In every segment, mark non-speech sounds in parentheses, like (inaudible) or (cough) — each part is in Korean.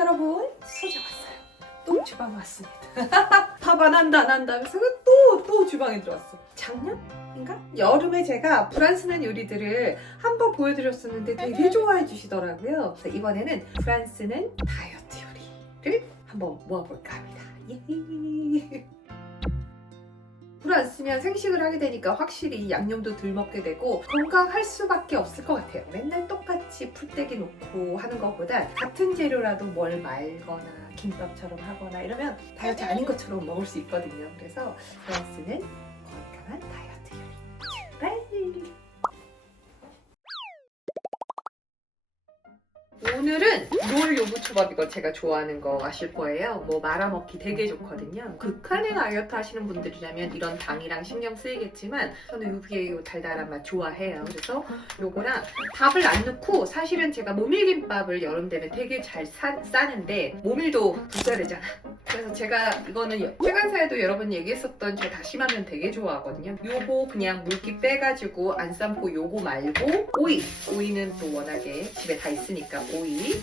여러분 소재 왔어요. 또 주방 왔습니다. 밥 안 한다 안 한다 하면서 그 또또 또 주방에 들어왔어. 작년인가? 여름에 제가 프랑스는 요리들을 한번 보여드렸었는데 되게 좋아해 주시더라고요. 그래서 이번에는 프랑스는 다이어트 요리를 한번 모아볼까 합니다. 예 불 안 쓰면 생식을 하게 되니까 확실히 양념도 덜 먹게 되고 건강할 수밖에 없을 것 같아요. 맨날 똑같이 풀떼기 놓고 하는 것보다 같은 재료라도 뭘 말거나 김밥처럼 하거나 이러면 다이어트 아닌 것처럼 먹을 수 있거든요. 그래서 프랑스는 건강한 다이어트 요리 출발! 오늘은 롤 요부초밥 이거 제가 좋아하는 거 아실 거예요. 뭐 말아먹기 되게 좋거든요. 극한의 다이어트 하시는 분들이라면 이런 당이랑 신경 쓰이겠지만 저는 요게 요 달달한 맛 좋아해요. 그래서 요거랑 밥을 안 넣고 사실은 제가 모밀김밥을 여름 되면 되게 잘 사- 싸는데 모밀도 부자르잖아. 그래서 제가 이거는 최간사에도 여러 번 얘기했었던 제가 다시마면 되게 좋아하거든요. 요거 그냥 물기 빼가지고 안 삶고 요거 말고 오이. 오이는 또 워낙에 집에 다 있으니까 오이.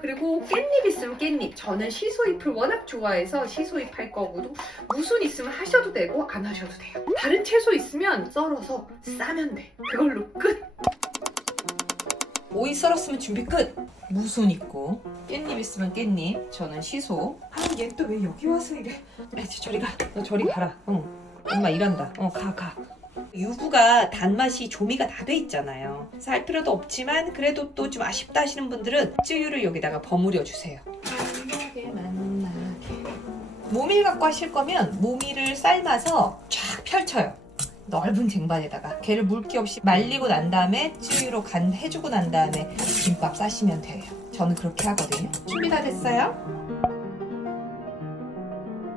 그리고 깻잎 있으면 깻잎. 저는 시소잎을 워낙 좋아해서 시소잎 할 거고도 무순 있으면 하셔도 되고 안 하셔도 돼요. 다른 채소 있으면 썰어서 싸면 돼. 그걸로 끝. 오이 썰었으면 준비 끝. 무순 있고 깻잎 있으면 깻잎. 저는 시소. 아, 얘 또 왜 여기 와서 이래? 아, 저리 가. 너 저리 가라. 응. 엄마 일한다. 어, 가, 가. 유부가 단맛이 조미가 다 돼 있잖아요. 그래서 할 필요도 없지만 그래도 또 좀 아쉽다 하시는 분들은 쯔유를 여기다가 버무려 주세요. 모밀 갖고 하실 거면 모밀을 삶아서 쫙 펼쳐요. 넓은 쟁반에다가 걔를 물기 없이 말리고 난 다음에 쯔유로 간 해주고 난 다음에 김밥 싸시면 돼요. 저는 그렇게 하거든요. 준비 다 됐어요?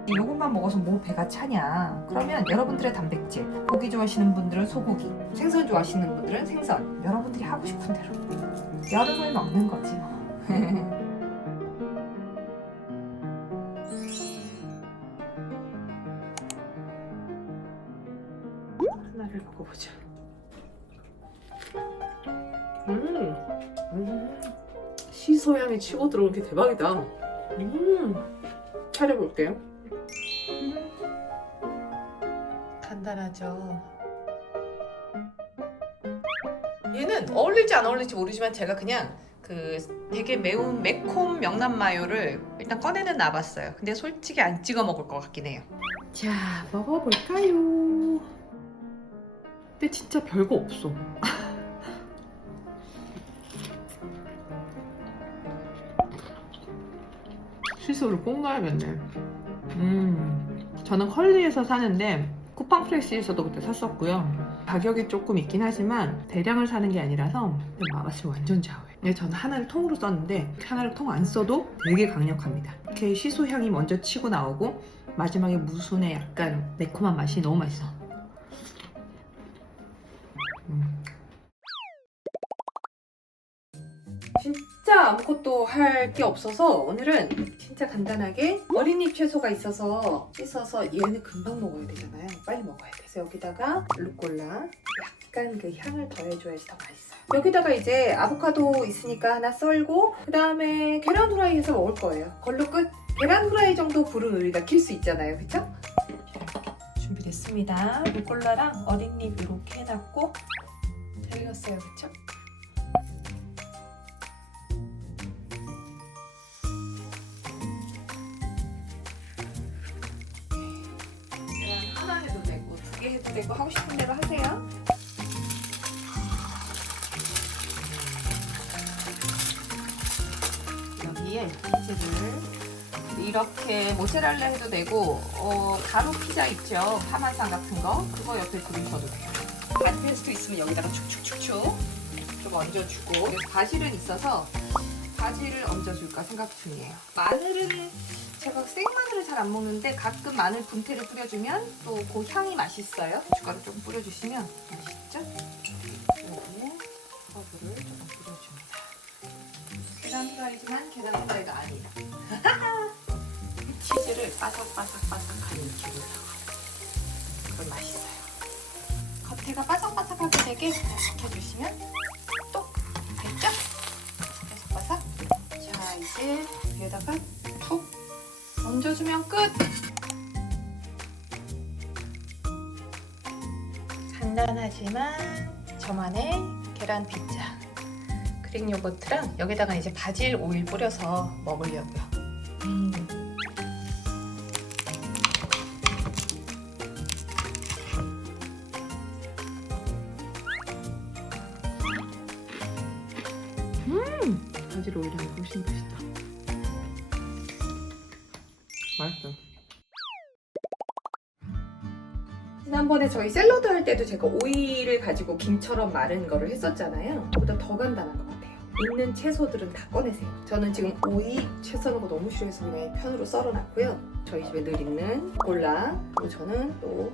이것만 먹어서 뭐 배가 차냐? 그러면 여러분들의 단백질, 고기 좋아하시는 분들은 소고기, 생선 좋아하시는 분들은 생선, 여러분들이 하고 싶은 대로 여름을 먹는 거지 뭐. (laughs) 하나를 먹어보자. 음, 음, 시소향이 치고 들어오는 게 대박이다. 음, 차려볼게요. 간단하죠. 얘는 어울릴지 안 어울릴지 모르지만 제가 그냥 그 되게 매운 매콤 명란 마요를 일단 꺼내는 놔봤어요. 근데 솔직히 안 찍어 먹을 것 같긴 해요. 자, 먹어볼까요? 근데 진짜 별거 없어. (laughs) 시소를 꼭 넣어야겠네. 음, 저는 컬리에서 사는데 쿠팡 프레시에서도 그때 샀었고요. 가격이 조금 있긴 하지만 대량을 사는 게 아니라서 맛이 완전 좌우해. 저는 하나를 통으로 썼는데 하나를 통 안 써도 되게 강력합니다. 이렇게 시소 향이 먼저 치고 나오고 마지막에 무순의 약간 매콤한 맛이 너무 맛있어. 음. 진짜 아무것도 할 게 없어서 오늘은 진짜 간단하게 어린잎 채소가 있어서 씻어서 얘는 금방 먹어야 되잖아요. 빨리 먹어야 돼. 그래서 여기다가 루꼴라 약간 그 향을 더해줘야지 더 맛있어요. 여기다가 이제 아보카도 있으니까 하나 썰고 그 다음에 계란 후라이 해서 먹을 거예요. 걸로 끝. 계란 후라이 정도 불은 우리가 킬 수 있잖아요. 그쵸? 준비됐습니다. 루꼴라랑 어린잎 이렇게 해놨고 잘 익었어요. 그쵸? 개 해도 되고 하고 싶은 대로 하세요. 여기에 치즈를 이렇게 모짜렐라 해도 되고 어, 가루 피자 있죠 파마산 같은 거 그거 옆에 두르셔도 돼요. 반페스토 있으면 여기다가 축축축축 좀 얹어주고 그래서 바질은 있어서 바질을 얹어줄까 생각 중이에요. 마늘은 제가 생마늘을 잘 안 먹는데 가끔 마늘 분태를 뿌려주면 또 그 향이 맛있어요. 고춧가루 좀 뿌려주시면 맛있죠? 여기에 허브를 조금 뿌려줍니다. 계란 후라이지만 계란 후라이가 아니다. (laughs) 치즈를 바삭바삭바삭하게 기분하고 그건 맛있어요. 겉에가 바삭바삭하게 되게 그냥 식혀주시면 또 됐죠? 바삭바삭. 자 이제 푹 얹어주면 끝! 간단하지만 저만의 계란 피자 그릭 요거트랑 여기다가 이제 바질 오일 뿌려서 먹으려고요 음. 음 바질 오일이 훨씬 맛있다 지난번에 저희 샐러드 할 때도 제가 오이를 가지고 김처럼 마른 거를 했었잖아요. 그보다 더 간단한 것 같아요. 있는 채소들은 다 꺼내세요. 저는 지금 오이 채 써는 거 너무 싫어해서 그냥 편으로 썰어놨고요. 저희 집에 늘 있는 콜라 그리고 저는 또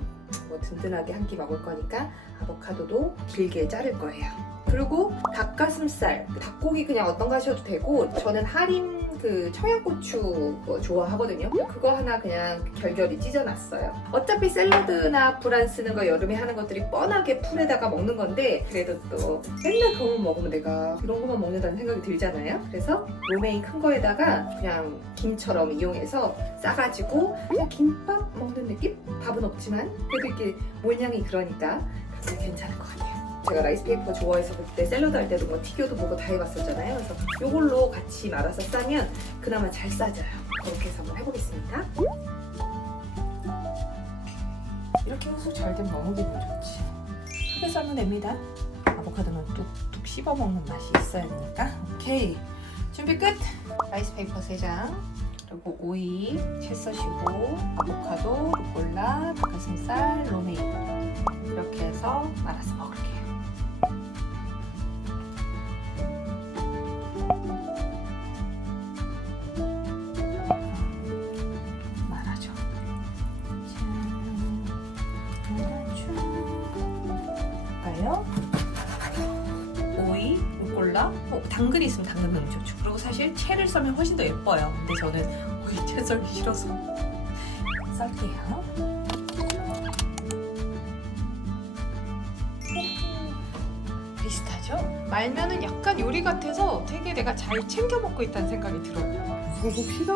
뭐 든든하게 한 끼 먹을 거니까 아보카도도 길게 자를 거예요. 그리고 닭가슴살, 닭고기 그냥 어떤 거 하셔도 되고 저는 할인 그 청양고추 거 좋아하거든요. 그거 하나 그냥 결결이 찢어놨어요. 어차피 샐러드나 불안 쓰는 거 여름에 하는 것들이 뻔하게 풀에다가 먹는 건데 그래도 또 맨날 그것만 먹으면 내가 이런 것만 먹는다는 생각이 들잖아요. 그래서 로메인 큰 거에다가 그냥 김처럼 이용해서 싸가지고 그냥 김밥 먹는 느낌? 밥은 없지만 그래도 이렇게 모양이 그러니까 그냥 괜찮을 것 같아요. 제가 라이스페이퍼 좋아해서 그때 샐러드 할 때도 뭐 튀겨도 보고 다 해봤었잖아요. 그래서 이걸로 같이 말아서 싸면 그나마 잘 싸져요. 그렇게 해서 한번 해보겠습니다. 이렇게 후숙 잘 되면 너무 기분 좋지. 크게 썰면 됩니다. 아보카도는 뚝뚝 씹어 먹는 맛이 있어야 되니까. 오케이. 준비 끝! 라이스페이퍼 3장, 그리고 오이 채 써시고, 아보카도, 루꼴라, 닭가슴살, 로메인. 이렇게 해서 말아서 먹을게요. 루꼴라, 뭐 당근 있으면 당근 좋죠. 그리고 사실 채를 썰면 훨씬 더 예뻐요. 근데 저는 (laughs) 오이 채 썰기 싫어서 썰게요. 비슷하죠? 말면은 약간 요리 같아서 되게 내가 잘 챙겨 먹고 있다는 생각이 들어요. 먹읍시다.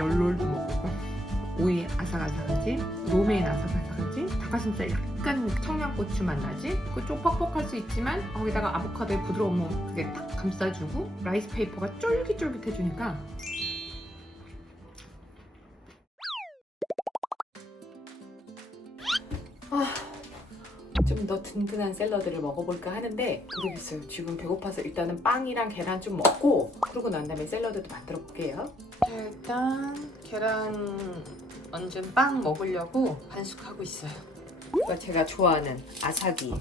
열롤도 먹고 오이 아삭아삭하지? 로메인 아삭아삭하지? 닭가슴살 약간 청양고추 맛 나지? 그좀 퍽퍽할 수 있지만 거기다가 아보카도의 부드러움은 그게 딱 감싸주고 라이스 페이퍼가 쫄깃쫄깃해주니까 든든한 샐러드를 먹어볼까 하는데 모르겠어요. 지금 배고파서 일단은 빵이랑 계란 좀 먹고 그러고 난 다음에 샐러드도 만들어 볼게요. 일단 계란 얹은 빵 먹으려고 반숙하고 있어요. 이거 제가 좋아하는 아사기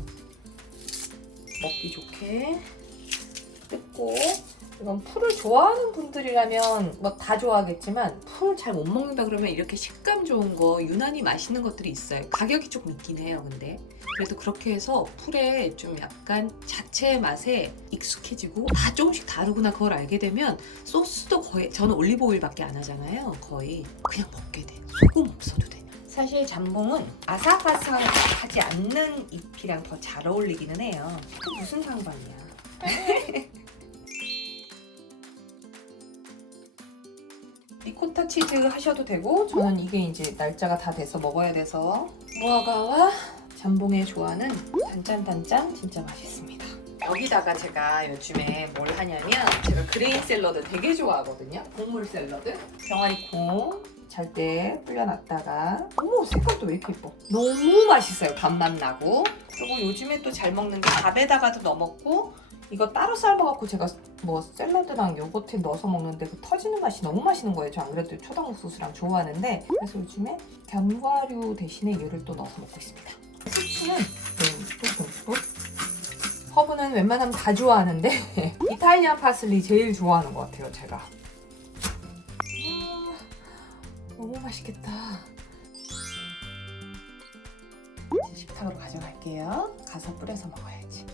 먹기 좋게 뜯고 이건 풀을 좋아하는 분들이라면 뭐 다 좋아하겠지만 풀 잘 못 먹는다 그러면 이렇게 식감 좋은 거 유난히 맛있는 것들이 있어요. 가격이 조금 있긴 해요, 근데. 그래도 그렇게 해서 풀에 좀 약간 자체의 맛에 익숙해지고 다 조금씩 다르구나 그걸 알게 되면 소스도 거의 저는 올리브 오일밖에 안 하잖아요. 거의 그냥 먹게 돼. 소금 없어도 돼. 사실 잠봉은 아삭아삭하지 않는 잎이랑 더 잘 어울리기는 해요. 그 무슨 상관이야? (laughs) 리코타 치즈 하셔도 되고 저는 이게 이제 날짜가 다 돼서 먹어야 돼서 무화과와 잠봉에 좋아하는 단짠단짠 진짜 맛있습니다. 여기다가 제가 요즘에 뭘 하냐면 제가 그레인 샐러드 되게 좋아하거든요. 곡물 샐러드. 병아리 콩 잘 때 불려놨다가 어머 색깔도 왜 이렇게 예뻐. 너무 맛있어요. 밥맛 나고. 그리고 요즘에 또 잘 먹는 게 밥에다가도 넣어 먹고 이거 따로 삶아갖고 제가 뭐 샐러드랑 요거트에 넣어서 먹는데 그 터지는 맛이 너무 맛있는 거예요. 저 안 그래도 초당국수랑 좋아하는데 그래서 요즘에 견과류 대신에 얘를 또 넣어서 먹고 있습니다. 후추는 조금 고 허브는 웬만하면 다 좋아하는데 (laughs) 이탈리안 파슬리 제일 좋아하는 것 같아요. 제가. 아, 너무 맛있겠다. 이제 식탁으로 가져갈게요. 가서 뿌려서 먹어야지.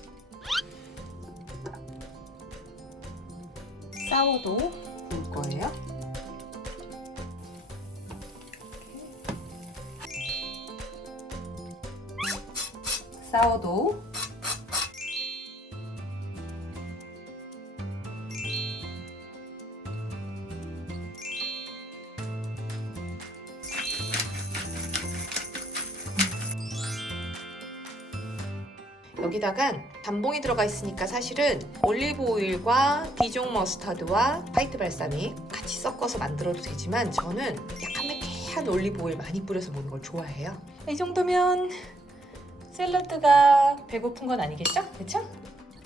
사워도 구울 거예요. 사워도 여기다간 단봉이 들어가 있으니까 사실은 올리브 오일과 디종 머스타드와 화이트 발사믹 같이 섞어서 만들어도 되지만 저는 약간 매캐한 올리브 오일 많이 뿌려서 먹는 걸 좋아해요. 이 정도면 샐러드가 배고픈 건 아니겠죠? 그렇죠?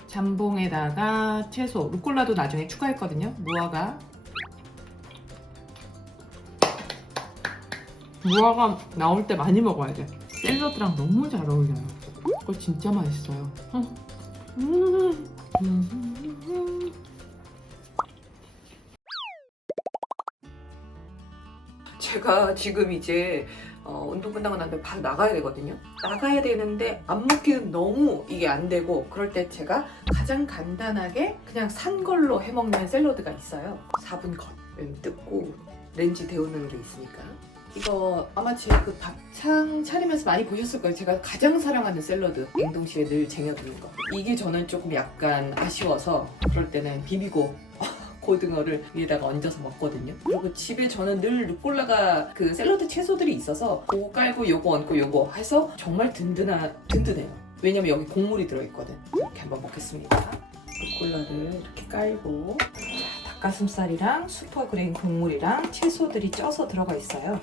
잠봉에다가 채소, 루꼴라도 나중에 추가했거든요. 무화과. 무화과 나올 때 많이 먹어야 돼. 샐러드랑 너무 잘 어울려요. 이거 진짜 맛있어요. 음. 음. 제가 지금 이제 어, 운동 끝나고 난 다음에 바로 나가야 되거든요. 나가야 되는데 안 먹기는 너무 이게 안 되고 그럴 때 제가 가장 간단하게 그냥 산 걸로 해먹는 샐러드가 있어요. 4분 컷. 여기 뜯고 렌즈 데우는 게 있으니까. 이거 아마 제 그 밥창 차리면서 많이 보셨을 거예요. 제가 가장 사랑하는 샐러드. 냉동실에 늘 쟁여두는 거. 이게 저는 조금 약간 아쉬워서 그럴 때는 비비고 (laughs) 고등어를 위에다가 얹어서 먹거든요. 그리고 집에 저는 늘 루꼴라가 그 샐러드 채소들이 있어서 그거 깔고 요거 얹고 요거 해서 정말 든든하, 든든해요. 왜냐면 여기 곡물이 들어있거든. 이렇게 한번 먹겠습니다. 루꼴라를 이렇게 깔고 자, 닭가슴살이랑 슈퍼그레인 국물이랑 채소들이 쪄서 들어가 있어요.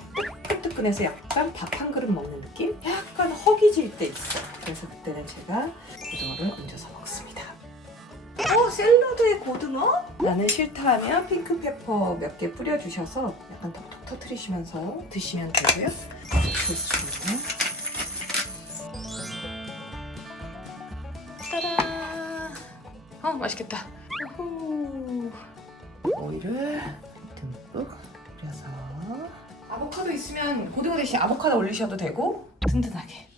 뜨끈뜨끈해서 약간 밥 한 그릇 먹는 느낌? 약간 허기질 때 있어. 그래서 그때는 제가 고등어를 얹어서 먹습니다. 어, 샐러드에 고등어? 나는 싫다 하면 핑크페퍼 몇 개 뿌려주셔서 약간 톡톡 터트리시면서 드시면 되고요. 좋습니다. 따라. 어, 맛있겠다. 우후. 오일을 듬뿍 뿌려서 아보카도 있으면 고등어 대신 아보카도 올리셔도 되고 든든하게 끝!